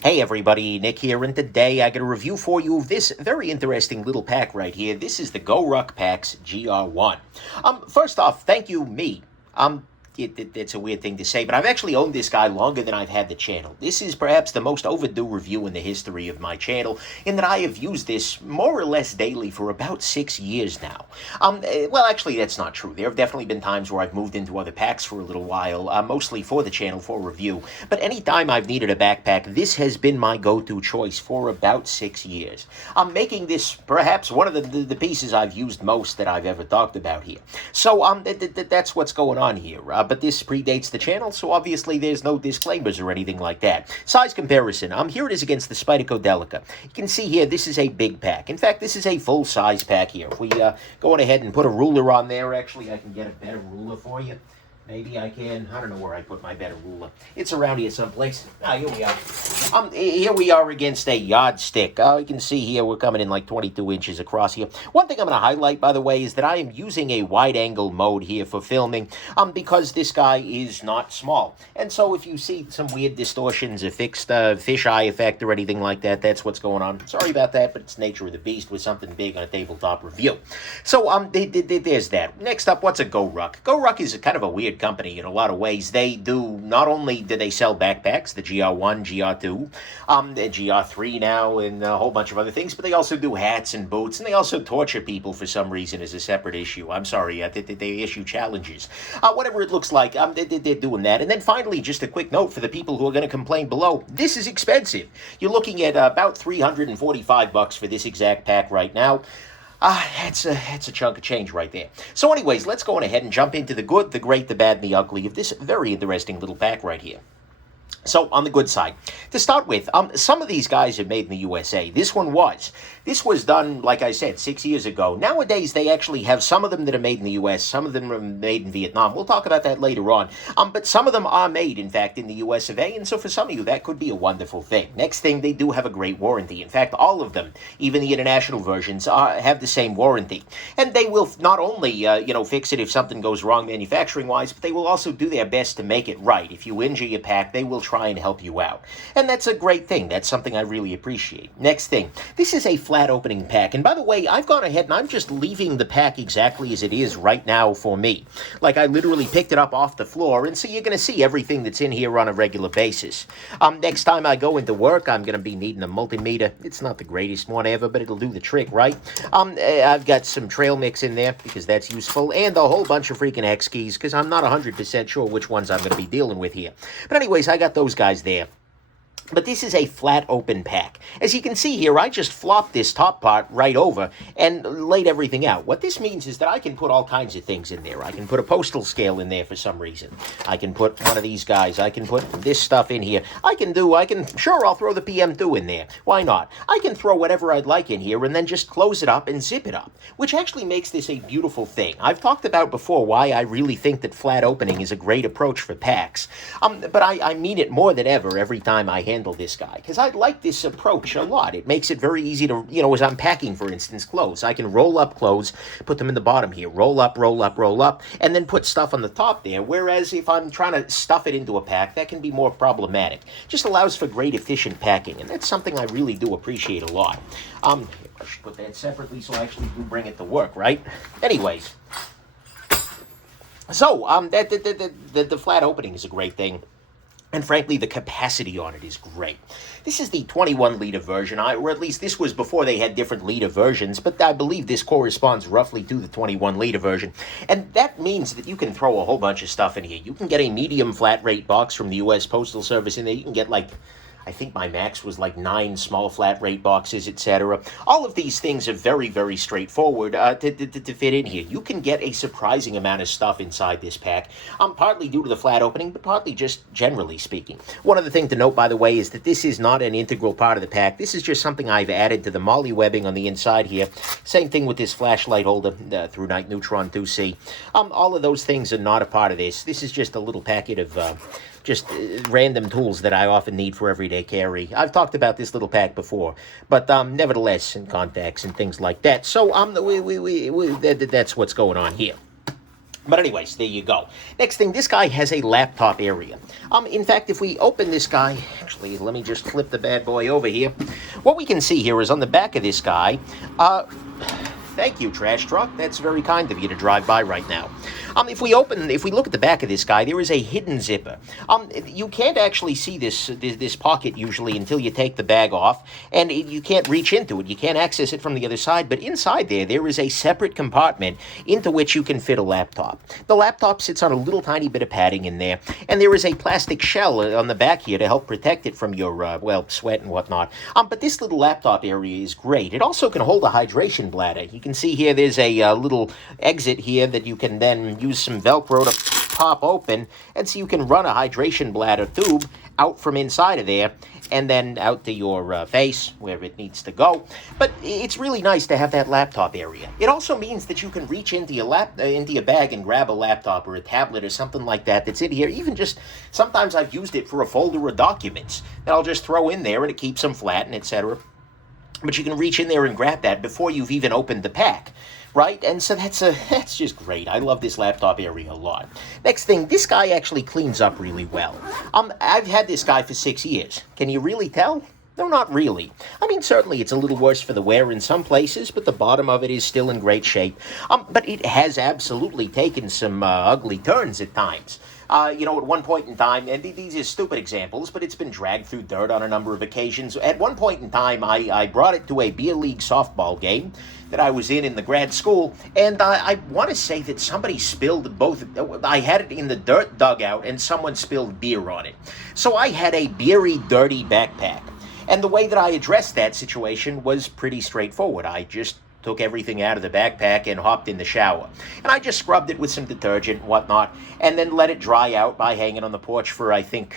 Hey everybody, Nick here, and today I got a review for you of this very interesting little pack right here. This is the GoRuck Packs GR1. First off, thank you, me. It's a weird thing to say, but I've actually owned this guy longer than I've had the channel. This is perhaps the most overdue review in the history of my channel, in that I have used this more or less daily for about 6 years now. Well, actually, that's not true. There have definitely been times where I've moved into other packs for a little while, mostly for the channel, for review. But anytime I've needed a backpack, this has been my go-to choice for about 6 years. I'm making this perhaps one of the pieces I've used most that I've ever talked about here. So that's what's going on here. But this predates the channel, so obviously there's no disclaimers or anything like that. Size comparison. Here it is against the Spyderco. You can see here, this is a big pack. In fact, this is a full-size pack here. If we go on ahead and put a ruler on there, actually, I can get a better ruler for you. Maybe I can. I don't know where I put my better ruler. It's around here someplace. Here we are. Here we are against a yardstick. You can see here we're coming in like 22 inches across here. One thing I'm going to highlight, by the way, is that I am using a wide-angle mode here for filming because this guy is not small. And so if you see some weird distortions, a fixed fisheye effect or anything like that, that's what's going on. Sorry about that, but it's nature of the beast with something big on a tabletop review. So there's that. Next up, what's a GoRuck? GoRuck is kind of a weird company in a lot of ways. They do, not only do they sell backpacks, the GR1, GR2, the GR3 now, and a whole bunch of other things, but they also do hats and boots, and they also torture people for some reason as a separate issue. I'm sorry, they issue challenges. Whatever it looks like, they're doing that. And then finally, just a quick note for the people who are going to complain below, this is expensive. You're looking at about $345 for this exact pack right now. That's a chunk of change right there. So anyways, let's go on ahead and jump into the good, the great, the bad, and the ugly of this very interesting little pack right here. So, on the good side, to start with, some of these guys are made in the USA. This one was. This was done, like I said, 6 years ago. Nowadays, they actually have some of them that are made in the US, some of them are made in Vietnam. We'll talk about that later on. But some of them are made, in fact, in the US of A, and so for some of you, that could be a wonderful thing. Next thing, they do have a great warranty. In fact, all of them, even the international versions, have the same warranty. And they will not only, fix it if something goes wrong manufacturing-wise, but they will also do their best to make it right. If you injure your pack, they will try and help you out. And that's a great thing. That's something I really appreciate. Next thing, this is a flat opening pack. And by the way, I've gone ahead and I'm just leaving the pack exactly as it is right now for me. Like I literally picked it up off the floor, and so you're going to see everything that's in here on a regular basis. Next time I go into work, I'm going to be needing a multimeter. It's not the greatest one ever, but it'll do the trick, right? I've got some trail mix in there because that's useful, and a whole bunch of freaking X keys because I'm not 100% sure which ones I'm going to be dealing with here. But anyways, I got those guys there. But this is a flat open pack. As you can see here, I just flopped this top part right over and laid everything out. What this means is that I can put all kinds of things in there. I can put a postal scale in there for some reason. I can put one of these guys. I can put this stuff in here. Sure, I'll throw the PM2 in there. Why not? I can throw whatever I'd like in here and then just close it up and zip it up, which actually makes this a beautiful thing. I've talked about before why I really think that flat opening is a great approach for packs. But I mean it more than ever every time I handle this guy, because I like this approach a lot. It makes it very easy to, as I'm packing, for instance, clothes. I can roll up clothes, put them in the bottom here, roll up, and then put stuff on the top there, whereas if I'm trying to stuff it into a pack, that can be more problematic. Just allows for great efficient packing, and that's something I really do appreciate a lot. I should put that separately so I actually do bring it to work, right? Anyways, so the flat opening is a great thing. And frankly, the capacity on it is great. This is the 21-liter version, or at least this was before they had different liter versions, but I believe this corresponds roughly to the 21-liter version. And that means that you can throw a whole bunch of stuff in here. You can get a medium flat rate box from the U.S. Postal Service in there. You can get I think my max was 9 small flat rate boxes, etc. All of these things are very, very straightforward to fit in here. You can get a surprising amount of stuff inside this pack, partly due to the flat opening, but partly just generally speaking. One other thing to note, by the way, is that this is not an integral part of the pack. This is just something I've added to the MOLLE webbing on the inside here. Same thing with this flashlight holder, Through Night Neutron 2C. All of those things are not a part of this. This is just a little packet of just random tools that I often need for everyday carry. I've talked about this little pack before, but nevertheless, and contacts and things like that. So that's what's going on here. But anyways, there you go. Next thing, this guy has a laptop area. In fact, if we open this guy, actually, let me just flip the bad boy over here. What we can see here is on the back of this guy, thank you, trash truck. That's very kind of you to drive by right now. If we look at the back of this guy, there is a hidden zipper. You can't actually see this pocket usually until you take the bag off, and you can't reach into it. You can't access it from the other side, but inside there is a separate compartment into which you can fit a laptop. The laptop sits on a little tiny bit of padding in there, and there is a plastic shell on the back here to help protect it from your, sweat and whatnot. But this little laptop area is great. It also can hold a hydration bladder. You can see here there's a little exit here that you can then use some Velcro to pop open, and so you can run a hydration bladder tube out from inside of there and then out to your face where it needs to go. But it's really nice to have that laptop area. It also means that you can reach into your bag and grab a laptop or a tablet or something like that that's in here. Even just sometimes I've used it for a folder of documents that I'll just throw in there and it keeps them flat and etc. But you can reach in there and grab that before you've even opened the pack. Right? And so that's just great. I love this laptop area a lot. Next thing, this guy actually cleans up really well. I've had this guy for 6 years. Can you really tell? No, not really. I mean, certainly it's a little worse for the wear in some places, but the bottom of it is still in great shape. But it has absolutely taken some ugly turns at times. At one point in time, and these are stupid examples, but it's been dragged through dirt on a number of occasions. At one point in time, I brought it to a beer league softball game that I was in the grad school, and I want to say that somebody spilled both. I had it in the dirt dugout, and someone spilled beer on it. So I had a beery, dirty backpack. And the way that I addressed that situation was pretty straightforward. I just took everything out of the backpack and hopped in the shower. And I just scrubbed it with some detergent and whatnot, and then let it dry out by hanging on the porch for, I think,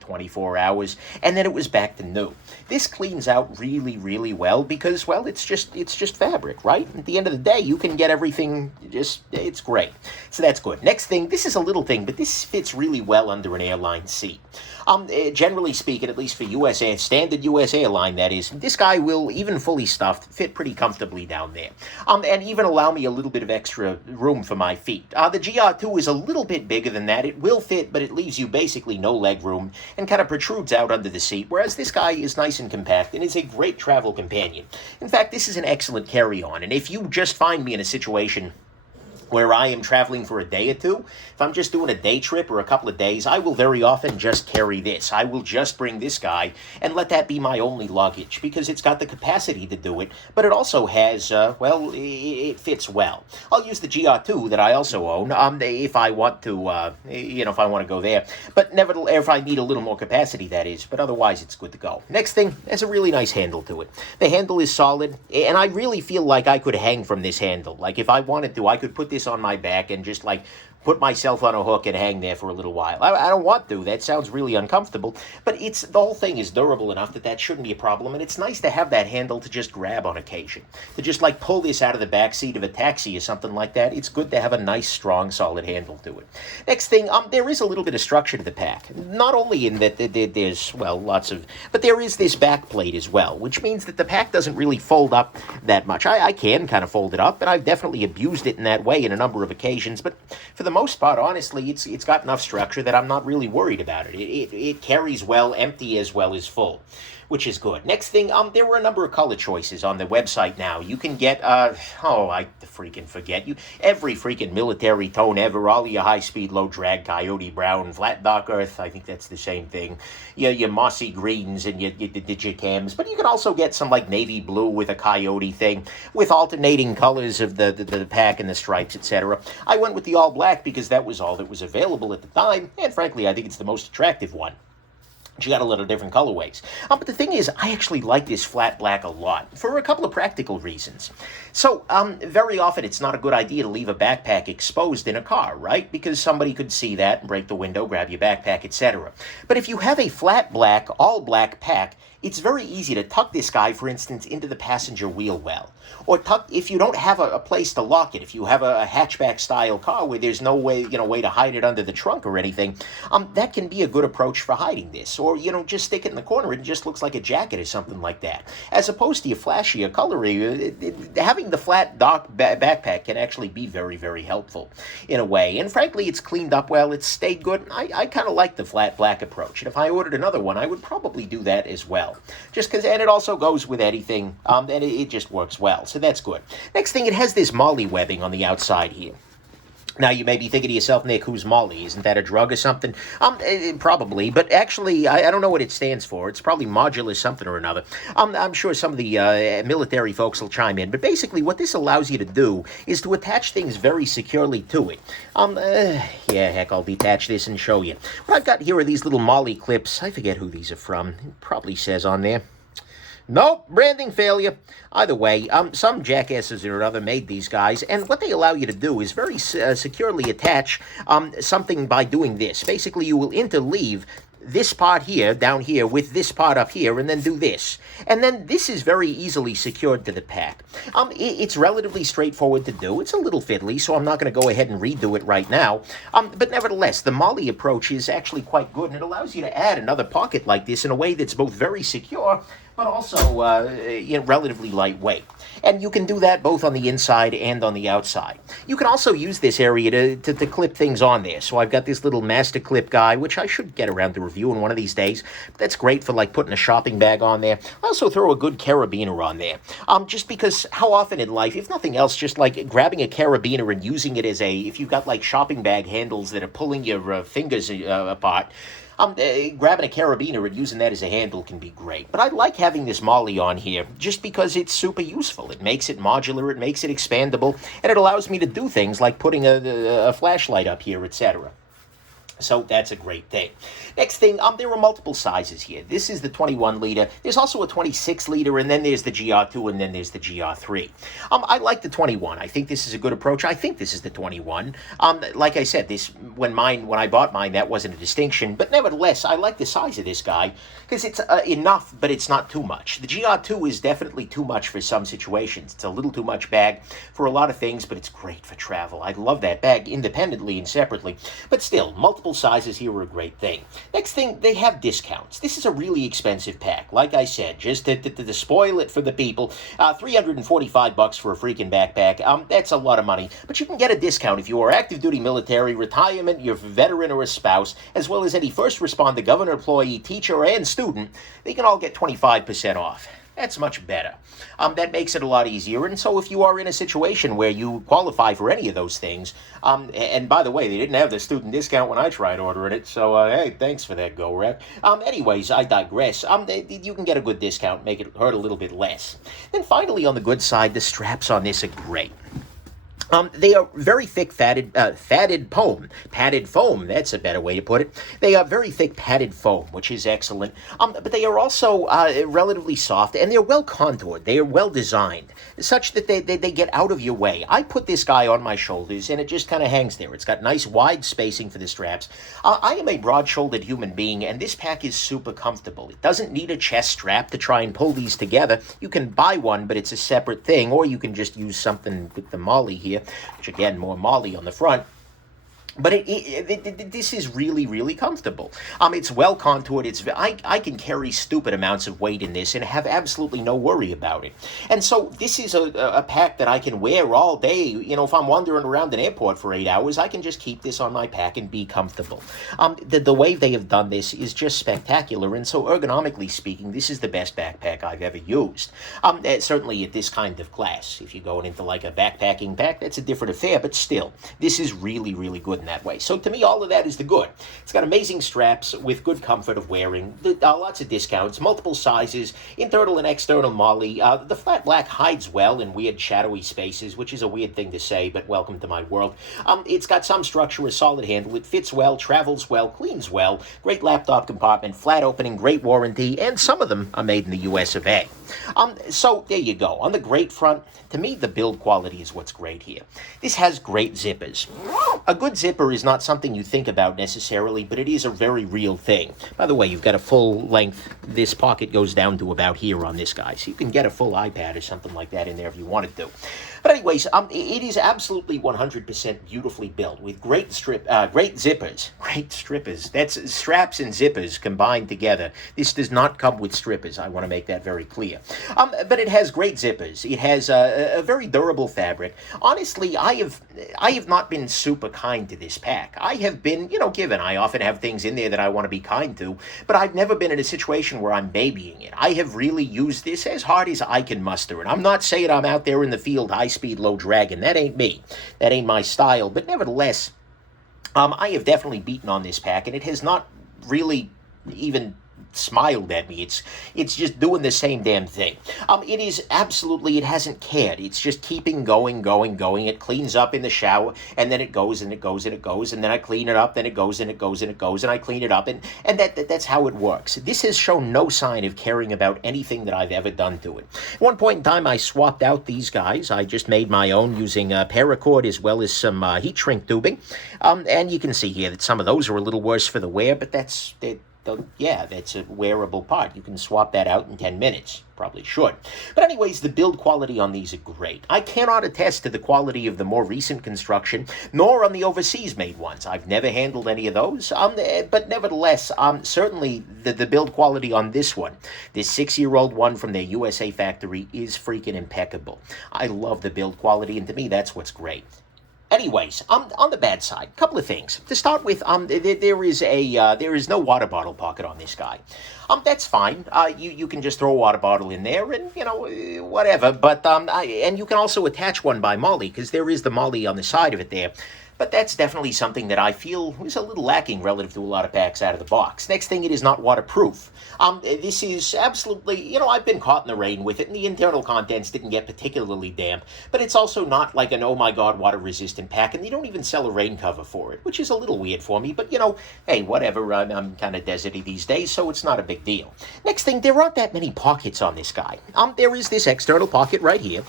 24 hours, and then it was back to new. This cleans out really, really well because, well, it's just fabric, right? At the end of the day, you can get everything it's great. So that's good. Next thing, this is a little thing, but this fits really well under an airline seat. Generally speaking, at least for standard US airline, that is, this guy will, even fully stuffed, fit pretty comfortably down there. And even allow me a little bit of extra room for my feet. The GR2 is a little bit bigger than that. It will fit, but it leaves you basically no leg room and kind of protrudes out under the seat, whereas this guy is nice and compact and is a great travel companion. In fact, this is an excellent carry-on, and if you just find me in a situation where I am traveling for a day or two, if I'm just doing a day trip or a couple of days, I will very often just carry this. I will just bring this guy and let that be my only luggage because it's got the capacity to do it, but it also has, it fits well. I'll use the GR2 that I also own if I want to, if I want to go there. But nevertheless, if I need a little more capacity, that is. But otherwise, it's good to go. Next thing, there's a really nice handle to it. The handle is solid, and I really feel like I could hang from this handle. Like if I wanted to, I could put this on my back and just put myself on a hook and hang there for a little while. I don't want to. That sounds really uncomfortable. But the whole thing is durable enough that shouldn't be a problem. And it's nice to have that handle to just grab on occasion. To just pull this out of the back seat of a taxi or something like that. It's good to have a nice, strong, solid handle to it. Next thing, there is a little bit of structure to the pack. Not only in that there's, but there is this back plate as well, which means that the pack doesn't really fold up that much. I can kind of fold it up, and I've definitely abused it in that way in a number of occasions. But for the most part, honestly, it's got enough structure that I'm not really worried about it. It carries well, empty as well as full, which is good. Next thing, there were a number of color choices on the website now. You can get, I freaking forget. Every freaking military tone ever, all your high-speed, low-drag, coyote brown, flat dark earth, I think that's the same thing. Your mossy greens and your digicams, but you can also get some navy blue with a coyote thing, with alternating colors of the pack and the stripes, etc. I went with the all-black because that was all that was available at the time, and frankly, I think it's the most attractive one. You got a lot of different colorways. But the thing is, I actually like this flat black a lot for a couple of practical reasons. So, very often it's not a good idea to leave a backpack exposed in a car, right? Because somebody could see that and break the window, grab your backpack, etc. But if you have a flat black, all black pack, it's very easy to tuck this guy, for instance, into the passenger wheel well. Or if you don't have a place to lock it, if you have a hatchback-style car where there's no way to hide it under the trunk or anything, that can be a good approach for hiding this. or, just stick it in the corner. It just looks like a jacket or something like that. As opposed to your flashier coloring, having the flat, dark backpack can actually be very, very helpful in a way. And frankly, it's cleaned up well. It's stayed good. I kind of like the flat black approach. And if I ordered another one, I would probably do that as well. Just because, and it also goes with anything, and it just works well. So that's good. Next thing, it has this Molly webbing on the outside here. Now, you may be thinking to yourself, Nick, who's Molly? Isn't that a drug or something? Probably, but actually, I don't know what it stands for. It's probably modular something or another. I'm sure some of the military folks will chime in, but basically what this allows you to do is to attach things very securely to it. Yeah, heck, I'll detach this and show you. What I've got here are these little Molly clips. I forget who these are from. It probably says on there. Nope, branding failure. Either way, some jackasses or other made these guys, and what they allow you to do is very securely attach something by doing this. Basically, you will interleave this part here, down here, with this part up here, and then do this. And then this is very easily secured to the pack. It's relatively straightforward to do. It's a little fiddly, so I'm not going to go ahead and redo it right now. But nevertheless, the Molly approach is actually quite good, and it allows you to add another pocket like this in a way that's both very secure, but also relatively lightweight. And you can do that both on the inside and on the outside. You can also use this area to clip things on there. So I've got this little master clip guy, which I should get around to reviewing one of these days. That's great for like putting a shopping bag on there. I also throw a good carabiner on there. Just because how often in life, if nothing else, just like grabbing a carabiner and using it as if you've got like shopping bag handles that are pulling your fingers apart, grabbing a carabiner and using that as a handle can be great. But I like having this Molly on here just because it's super useful. It makes it modular, it makes it expandable, and it allows me to do things like putting a flashlight up here, etc. So that's a great thing. Next thing, there are multiple sizes here. This is the 21 liter. There's also a 26 liter, and then there's the GR2, and then there's the GR3. I like the 21. I think this is a good approach. I think this is the 21. Like I said, when I bought mine, that wasn't a distinction. But nevertheless, I like the size of this guy because it's enough, but it's not too much. The GR2 is definitely too much for some situations. It's a little too much bag for a lot of things, but it's great for travel. I love that bag independently and separately. But still, multiple sizes here are a great thing. Next thing, they have discounts. This is a really expensive pack. Like I said, just to spoil it for the people, $345 for a freaking backpack. That's a lot of money, but you can get a discount if you are active duty military, retirement, you're a veteran or a spouse, as well as any first responder, government employee, teacher, and student. They can all get 25% off. That's much better. That makes it a lot easier. And so if you are in a situation where you qualify for any of those things, and by the way, they didn't have the student discount when I tried ordering it, so hey, thanks for that, GoRuck. Anyways, I digress. You can get a good discount, make it hurt a little bit less. Then finally, on the good side, the straps on this are great. They are very thick padded foam. That's a better way to put it. They are very thick padded foam, which is excellent. But they are also relatively soft, and they're well contoured. They are well designed, such that they get out of your way. I put this guy on my shoulders, and it just kind of hangs there. It's got nice wide spacing for the straps. I am a broad-shouldered human being, and this pack is super comfortable. It doesn't need a chest strap to try and pull these together. You can buy one, but it's a separate thing, or you can just use something with the Molly here, which again, more Molly on the front. But this is really, really comfortable. It's well contoured. I can carry stupid amounts of weight in this and have absolutely no worry about it. And so this is a pack that I can wear all day. If I'm wandering around an airport for 8 hours, I can just keep this on my pack and be comfortable. The way they have done this is just spectacular. And so ergonomically speaking, this is the best backpack I've ever used. Certainly at this kind of class. If you're going into like a backpacking pack, that's a different affair. But still, this is really, really good that way. So to me, all of that is the good. It's got amazing straps with good comfort of wearing, lots of discounts, multiple sizes, internal and external Molly. The flat black hides well in weird shadowy spaces, which is a weird thing to say, but welcome to my world. It's got some structure, a solid handle. It fits well, travels well, cleans well, great laptop compartment, flat opening, great warranty, and some of them are made in the US of A. So there you go. On the great front, to me, the build quality is what's great here. This has great zippers. A good zipper is not something you think about necessarily, but it is a very real thing. By the way, you've got a full length. This pocket goes down to about here on this guy, so you can get a full iPad or something like that in there if you wanted to. But anyways, it is absolutely 100% beautifully built with great zippers. Great strippers. That's straps and zippers combined together. This does not come with strippers. I want to make that very clear. But it has great zippers. It has a very durable fabric. Honestly, I have not been super kind to this pack. I have been, given. I often have things in there that I want to be kind to, but I've never been in a situation where I'm babying it. I have really used this as hard as I can muster. And I'm not saying I'm out there in the field high-speed, low-dragging. That ain't me. That ain't my style. But nevertheless, I have definitely beaten on this pack, and it has not really even smiled at me. It's just doing the same damn thing. It is absolutely, it hasn't cared. It's just keeping going. It cleans up in the shower, and then it goes, and then I clean it up, then it goes, and I clean it up, and that's how it works. This has shown no sign of caring about anything that I've ever done to it. At one point in time, I swapped out these guys. I just made my own using paracord as well as some heat shrink tubing, and you can see here that some of those are a little worse for the wear, but that's a wearable part. You can swap that out in 10 minutes. Probably should. But anyways, the build quality on these are great. I cannot attest to the quality of the more recent construction, nor on the overseas-made ones. I've never handled any of those. But nevertheless, certainly the build quality on this one, this 6-year-old one from their USA factory, is freaking impeccable. I love the build quality, and to me, that's what's great. Anyways, on the bad side, a couple of things. To start with, there is no water bottle pocket on this guy. That's fine. You can just throw a water bottle in there and, whatever. But, and you can also attach one by Molly, because there is the Molly on the side of it there. But that's definitely something that I feel is a little lacking relative to a lot of packs out of the box. Next thing, it is not waterproof. This is absolutely, I've been caught in the rain with it, and the internal contents didn't get particularly damp, but it's also not like an, oh my god, water-resistant pack, and they don't even sell a rain cover for it, which is a little weird for me, but, hey, whatever, I'm kind of deserty these days, so it's not a big deal. Next thing, there aren't that many pockets on this guy. There is this external pocket right here.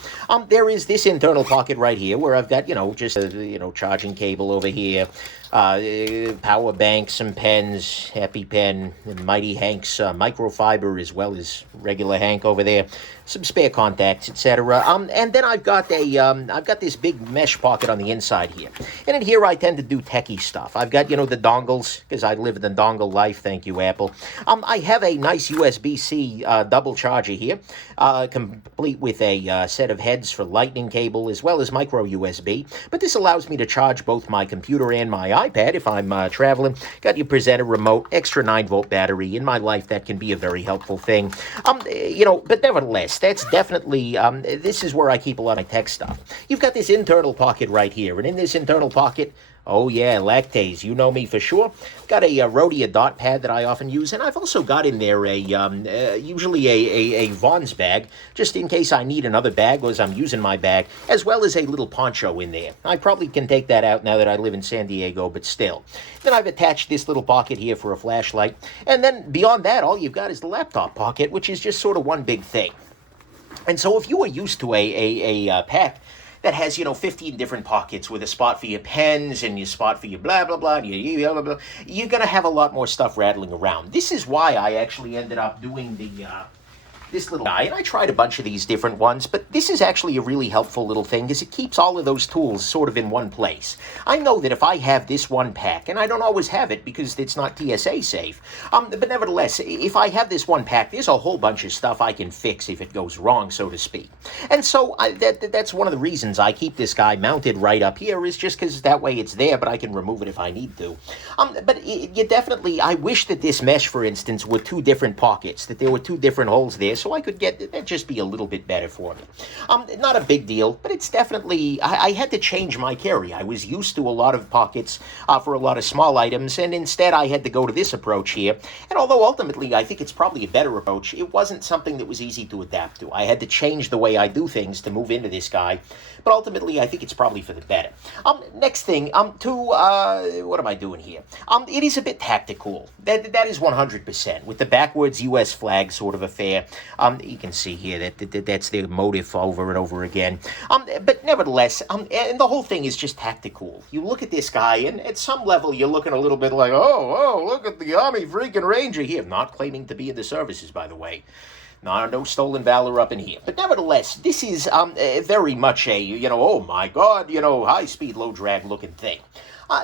There is this internal pocket right here, where I've got, just a, charging cable over here, power bank, some pens, EpiPen, and Mighty Hank's microfiber, as well as regular Hank over there, some spare contacts, etc. And then I've got this big mesh pocket on the inside here. And in here I tend to do techie stuff. I've got, the dongles, because I live the dongle life, thank you, Apple. I have a nice USB-C double charger here, complete with a set of heads for lightning cable, as well as micro USB. But this allows me to charge both my computer and my iPad if I'm traveling. Got your presenter remote, extra 9-volt battery. In my life, that can be a very helpful thing. But nevertheless, that's definitely, this is where I keep a lot of tech stuff. You've got this internal pocket right here, and in this internal pocket, oh yeah, lactase, you know me for sure. Got a Rhodia dot pad that I often use, and I've also got in there usually a Vaughn's bag, just in case I need another bag as I'm using my bag, as well as a little poncho in there. I probably can take that out now that I live in San Diego, but still. Then I've attached this little pocket here for a flashlight, and then beyond that, all you've got is the laptop pocket, which is just sort of one big thing. And so if you are used to a pack that has, 15 different pockets with a spot for your pens and your spot for your blah, blah, blah, blah, blah, you're going to have a lot more stuff rattling around. This is why I actually ended up doing this little guy, and I tried a bunch of these different ones, but this is actually a really helpful little thing because it keeps all of those tools sort of in one place. I know that if I have this one pack, and I don't always have it because it's not TSA safe, but nevertheless, if I have this one pack, there's a whole bunch of stuff I can fix if it goes wrong, so to speak. And so that's one of the reasons I keep this guy mounted right up here, is just because that way it's there, but I can remove it if I need to. But you definitely, I wish that this mesh, for instance, were 2 different pockets, that there were 2 different holes there, so I could get, that'd just be a little bit better for me. Not a big deal, but it's definitely, I had to change my carry. I was used to a lot of pockets for a lot of small items, and instead I had to go to this approach here. And although ultimately I think it's probably a better approach, it wasn't something that was easy to adapt to. I had to change the way I do things to move into this guy, but ultimately I think it's probably for the better. Next thing, what am I doing here? It is a bit tactical. That is 100%, with the backwards U.S. flag sort of affair. You can see here that's their motive over and over again. But nevertheless, and the whole thing is just tactical. You look at this guy, and at some level, you're looking a little bit like, oh, look at the Army freaking Ranger here. Not claiming to be in the services, by the way. No stolen valor up in here. But nevertheless, this is very much a, oh my God, high-speed, low-drag looking thing.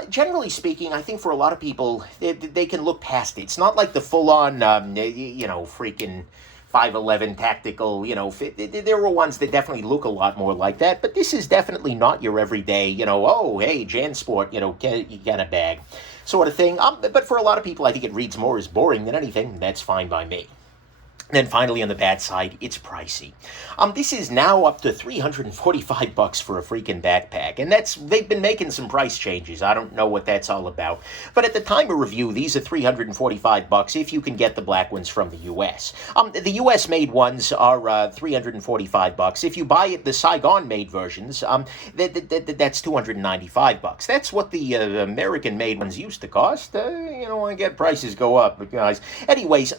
Generally speaking, I think for a lot of people, they can look past it. It's not like the full-on, freaking 511 tactical, there were ones that definitely look a lot more like that, but this is definitely not your everyday, oh, hey, JanSport, you got a bag sort of thing. But for a lot of people, I think it reads more as boring than anything. That's fine by me. Then finally, on the bad side, it's pricey. This is now up to $345 for a freaking backpack, and they've been making some price changes. I don't know what that's all about, but at the time of review, these are $345 if you can get the black ones from the U.S. The U.S.-made ones are $345. If you buy it, the Saigon-made versions, that's $295. That's what the American-made ones used to cost. I get prices go up, guys. Anyways,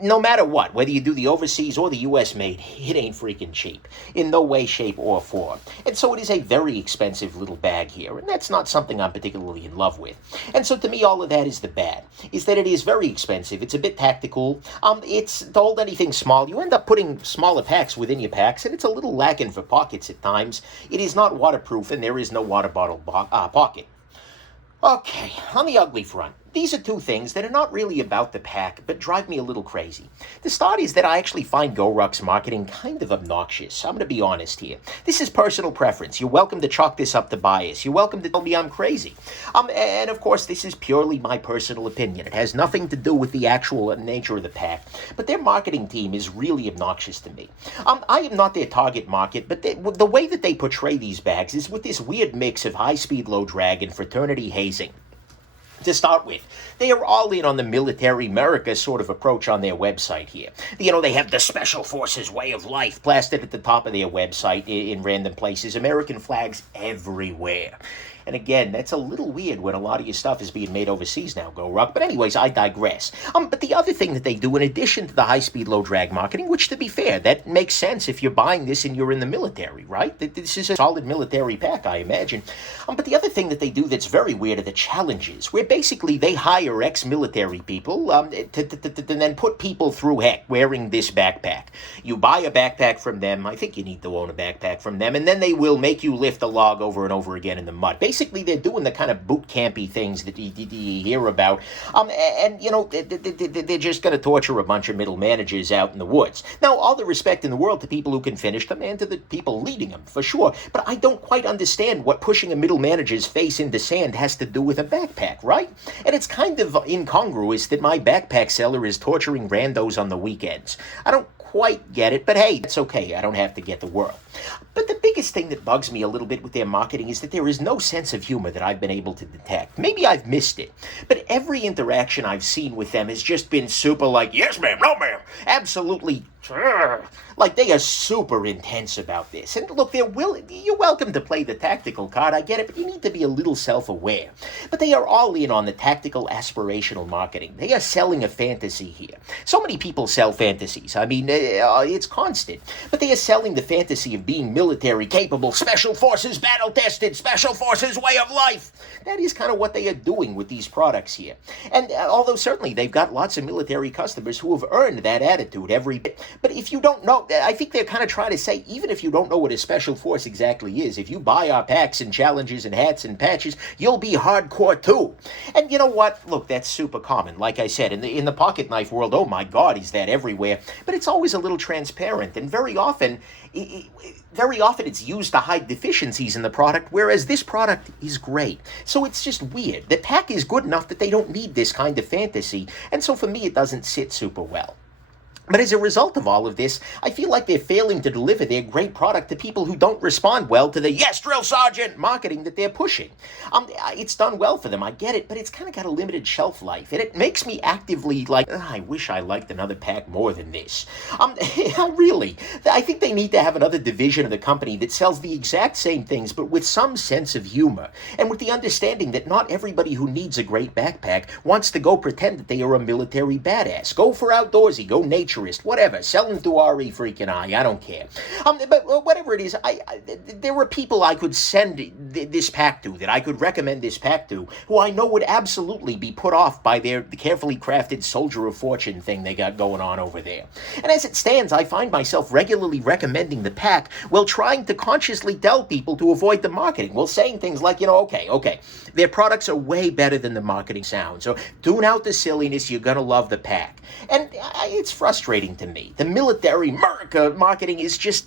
no matter what, whether you do the overseas or the U.S. made, it ain't freaking cheap. In no way, shape, or form. And so it is a very expensive little bag here, and that's not something I'm particularly in love with. And so to me, all of that is the bad, is that it is very expensive. It's a bit tactical. It's to hold anything small. You end up putting smaller packs within your packs, and it's a little lacking for pockets at times. It is not waterproof, and there is no water bottle pocket. Okay, on the ugly front, these are two things that are not really about the pack, but drive me a little crazy. The start is that I actually find GoRuck's marketing kind of obnoxious. I'm going to be honest here. This is personal preference. You're welcome to chalk this up to bias. You're welcome to tell me I'm crazy. And of course, this is purely my personal opinion. It has nothing to do with the actual nature of the pack, but their marketing team is really obnoxious to me. I am not their target market, but the way that they portray these bags is with this weird mix of high-speed, low-drag and fraternity hazing. To start with, they are all in on the military America sort of approach on their website here. They have the Special Forces way of life plastered at the top of their website in random places, American flags everywhere. And again, that's a little weird when a lot of your stuff is being made overseas now, GoRuck. But anyways, I digress. But the other thing that they do, in addition to the high-speed, low-drag marketing, which to be fair, that makes sense if you're buying this and you're in the military, right? This is a solid military pack, I imagine. But the other thing that they do that's very weird are the challenges, where basically they hire ex-military people to then put people through heck wearing this backpack. You buy a backpack from them. I think you need to own a backpack from them, and then they will make you lift a log over and over again in the mud. Basically, they're doing the kind of boot campy things that you hear about. They're just going to torture a bunch of middle managers out in the woods. Now, all the respect in the world to people who can finish them and to the people leading them, for sure. But I don't quite understand what pushing a middle manager's face into sand has to do with a backpack, right? And it's kind of incongruous that my backpack seller is torturing randos on the weekends. I don't quite get it, but hey, that's okay. I don't have to get the world. But the biggest thing that bugs me a little bit with their marketing is that there is no sense of humor that I've been able to detect. Maybe I've missed it, but every interaction I've seen with them has just been super like, yes ma'am, no ma'am, absolutely, like they are super intense about this. And look, you're welcome to play the tactical card, I get it, but you need to be a little self-aware. But they are all in on the tactical aspirational marketing. They are selling a fantasy here. So many people sell fantasies. I mean, it's constant. But they are selling the fantasy of being military capable, special forces, battle-tested, special forces way of life. That is kind of what they are doing with these products here. And although certainly they've got lots of military customers who have earned that attitude every bit. But if you don't know, I think they're kind of trying to say, even if you don't know what a special force exactly is, if you buy our packs and challenges and hats and patches, you'll be hardcore too. And you know what? Look, that's super common. Like I said, in the pocket knife world, oh my God, is that everywhere. But it's always a little transparent, and very often it's used to hide deficiencies in the product, whereas this product is great. So it's just weird. The pack is good enough that they don't need this kind of fantasy, and so for me it doesn't sit super well. But as a result of all of this, I feel like they're failing to deliver their great product to people who don't respond well to the "yes, drill sergeant" marketing that they're pushing. It's done well for them, I get it, but it's kind of got a limited shelf life, and it makes me actively like, I wish I liked another pack more than this. Really, I think they need to have another division of the company that sells the exact same things, but with some sense of humor, and with the understanding that not everybody who needs a great backpack wants to go pretend that they are a military badass. Go for outdoorsy, go nature manufacturist, whatever, selling through RE freaking I don't care. But whatever it is, there were people I could send this pack to, that I could recommend this pack to, who I know would absolutely be put off by the carefully crafted Soldier of Fortune thing they got going on over there. And as it stands, I find myself regularly recommending the pack while trying to consciously tell people to avoid the marketing, while saying things like, okay, their products are way better than the marketing sounds, so tune out the silliness, you're gonna love the pack. And it's frustrating to me. The military America marketing is just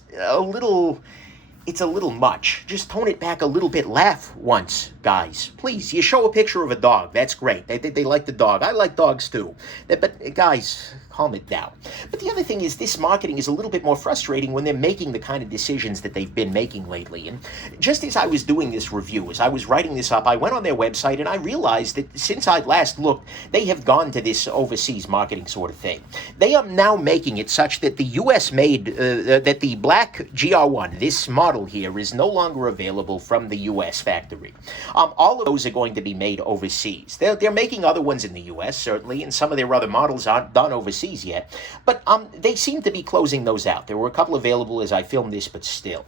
it's a little much. Just tone it back a little bit. Laugh once, guys. Please, you show a picture of a dog. That's great. They like the dog. I like dogs too. But guys, calm it down. But the other thing is, this marketing is a little bit more frustrating when they're making the kind of decisions that they've been making lately. And just as I was doing this review, as I was writing this up, I went on their website and I realized that since I'd last looked, they have gone to this overseas marketing sort of thing. They are now making it such that the U.S. made, that the black GR1, this model here, is no longer available from the U.S. factory. All of those are going to be made overseas. They're making other ones in the U.S., certainly, and some of their other models aren't done overseas yet, but they seem to be closing those out. There were a couple available as I filmed this, but still.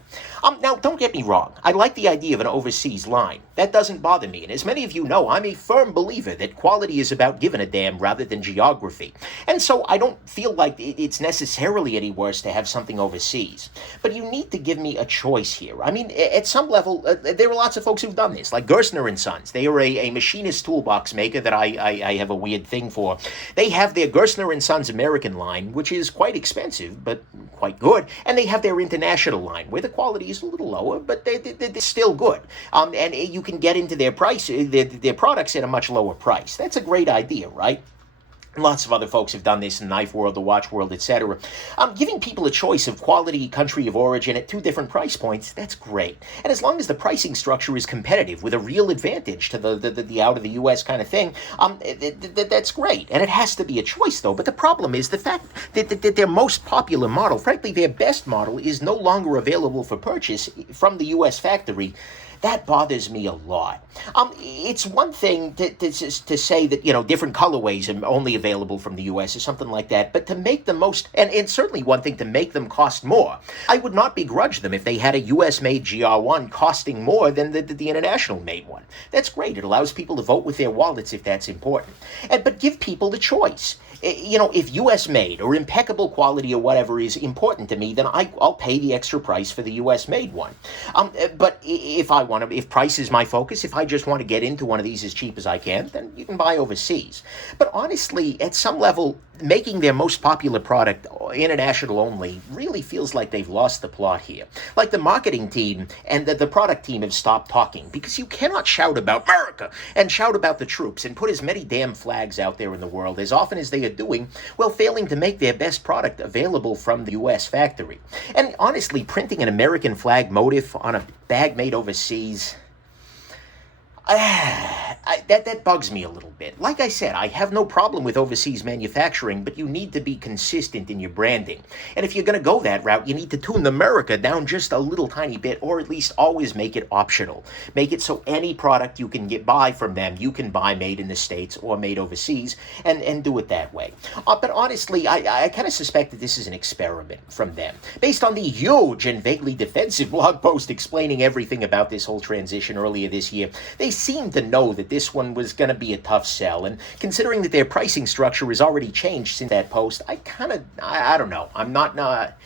Now, don't get me wrong. I like the idea of an overseas line. That doesn't bother me, and as many of you know, I'm a firm believer that quality is about giving a damn rather than geography. And so I don't feel like it's necessarily any worse to have something overseas. But you need to give me a choice here. I mean, at some level, there are lots of folks who've done this, like Gerstner and Sons. They are a machinist toolbox maker that I have a weird thing for. They have their Gerstner and Sons American line, which is quite expensive, but quite good. And they have their international line, where the quality is a little lower, but they're still good. And you can get into their price, their products at a much lower price. That's a great idea, right? Lots of other folks have done this in Knife World, the Watch World, etc. Giving people a choice of quality, country of origin at two different price points, that's great. And as long as the pricing structure is competitive with a real advantage to the out of the U.S. kind of thing, that's great. And it has to be a choice, though. But the problem is the fact that their most popular model, frankly, their best model, is no longer available for purchase from the U.S. factory. That bothers me a lot. It's one thing to say that, different colorways are only available from the U.S. or something like that, but to make the most, and it's certainly one thing to make them cost more. I would not begrudge them if they had a U.S.-made GR1 costing more than the international-made one. That's great. It allows people to vote with their wallets if that's important. But give people the choice. If U.S.-made or impeccable quality or whatever is important to me, then I'll pay the extra price for the U.S.-made one. But if price is my focus, if I just want to get into one of these as cheap as I can, then you can buy overseas. But honestly, at some level, making their most popular product international only really feels like they've lost the plot here. Like the marketing team and the product team have stopped talking, because you cannot shout about America and shout about the troops and put as many damn flags out there in the world as often as they are doing, while failing to make their best product available from the U.S. factory. And honestly, printing an American flag motif on a bag made overseas, that bugs me a little bit. Like I said, I have no problem with overseas manufacturing, but you need to be consistent in your branding. And if you're going to go that route, you need to tune the America down just a little tiny bit, or at least always make it optional. Make it so any product you can buy from them, you can buy made in the States or made overseas, and do it that way. But honestly, I kind of suspect that this is an experiment from them. Based on the huge and vaguely defensive blog post explaining everything about this whole transition earlier this year, they seem to know that this one was going to be a tough sell, and considering that their pricing structure has already changed since that post, I don't know. I'm not...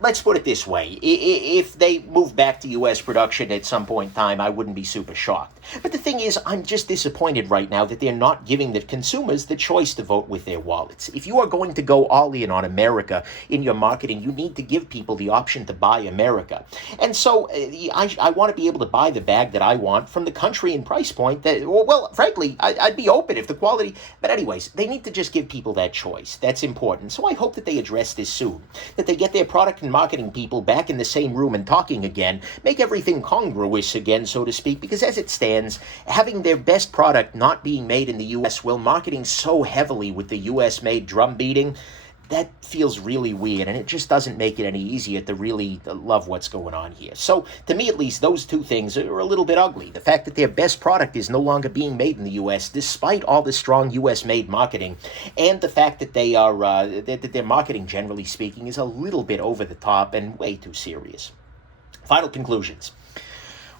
Let's put it this way. If they move back to U.S. production at some point in time, I wouldn't be super shocked. But the thing is, I'm just disappointed right now that they're not giving the consumers the choice to vote with their wallets. If you are going to go all in on America in your marketing, you need to give people the option to buy America. And so I want to be able to buy the bag that I want from the country and price point that, well, frankly, I'd be open if the quality... But anyways, they need to just give people that choice. That's important. So I hope that they address this soon, that they get their product and marketing people back in the same room and talking again, make everything congruous again, so to speak, because as it stands, having their best product not being made in the U.S. while marketing so heavily with the U.S.-made drum beating, that feels really weird, and it just doesn't make it any easier to really love what's going on here. So, to me at least, those two things are a little bit ugly. The fact that their best product is no longer being made in the U.S., despite all the strong U.S.-made marketing, and the fact that they are that their marketing, generally speaking, is a little bit over the top and way too serious. Final conclusions.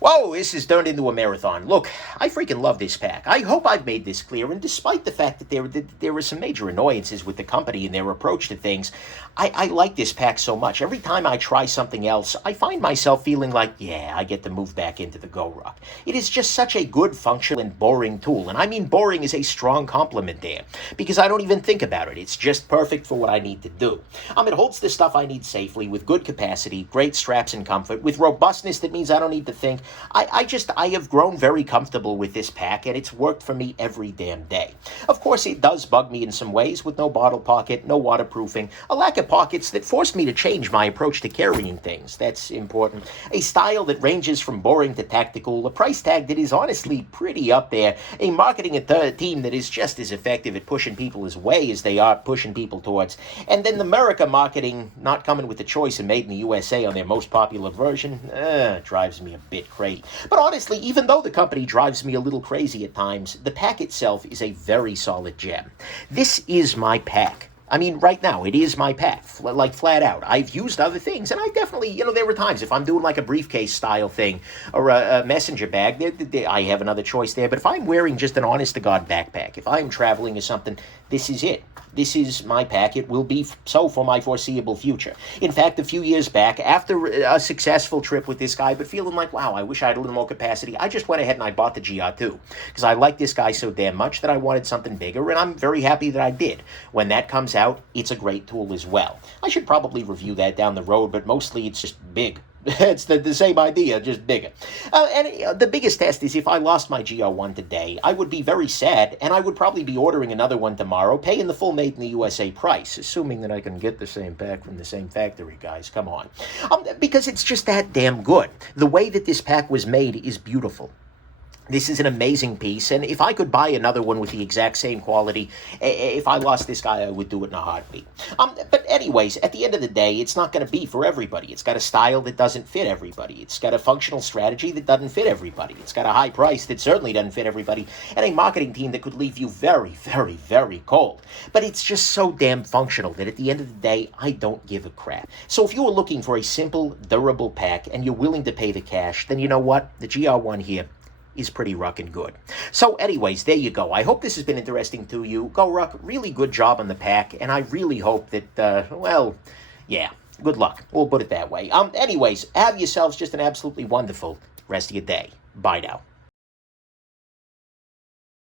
Whoa, this has turned into a marathon. Look, I freaking love this pack. I hope I've made this clear, and despite the fact that there were some major annoyances with the company and their approach to things, I like this pack so much. Every time I try something else, I find myself feeling like, yeah, I get to move back into the GoRuck. It is just such a good, functional, and boring tool, and I mean boring is a strong compliment there, because I don't even think about it. It's just perfect for what I need to do. It holds the stuff I need safely, with good capacity, great straps and comfort, with robustness that means I don't need to think. I have grown very comfortable with this pack, and it's worked for me every damn day. Of course, it does bug me in some ways, with no bottle pocket, no waterproofing, a lack of pockets that forced me to change my approach to carrying things. That's important. A style that ranges from boring to tactical, a price tag that is honestly pretty up there, a marketing team that is just as effective at pushing people away as they are pushing people towards, and then the America marketing not coming with the choice of made in the USA on their most popular version, drives me a bit crazy. But honestly, even though the company drives me a little crazy at times, the pack itself is a very solid gem. This is my pack. I mean, right now, it is my pack, like flat out. I've used other things, and I definitely, there were times, if I'm doing like a briefcase style thing, or a messenger bag, I have another choice there. But if I'm wearing just an honest-to-God backpack, if I'm traveling or something, this is it. This is my pack. It will be so for my foreseeable future. In fact, a few years back, after a successful trip with this guy, but feeling like, wow, I wish I had a little more capacity, I just went ahead and I bought the GR2, because I like this guy so damn much that I wanted something bigger, and I'm very happy that I did. When that comes out, it's a great tool as well. I should probably review that down the road, but mostly it's just big. It's the same idea, just bigger. And the biggest test is if I lost my GR1 today, I would be very sad, and I would probably be ordering another one tomorrow, paying the full made in the USA price, assuming that I can get the same pack from the same factory, guys. Come on. Because it's just that damn good. The way that this pack was made is beautiful. This is an amazing piece, and if I could buy another one with the exact same quality, if I lost this guy, I would do it in a heartbeat. But anyways, at the end of the day, it's not going to be for everybody. It's got a style that doesn't fit everybody. It's got a functional strategy that doesn't fit everybody. It's got a high price that certainly doesn't fit everybody, and a marketing team that could leave you very, very, very cold. But it's just so damn functional that at the end of the day, I don't give a crap. So if you are looking for a simple, durable pack, and you're willing to pay the cash, then you know what? The GR1 here is pretty ruckin' good. So anyways, there you go. I hope this has been interesting to you. GoRuck, really good job on the pack, and I really hope that, well, yeah, good luck. We'll put it that way. Anyways, have yourselves just an absolutely wonderful rest of your day. Bye now.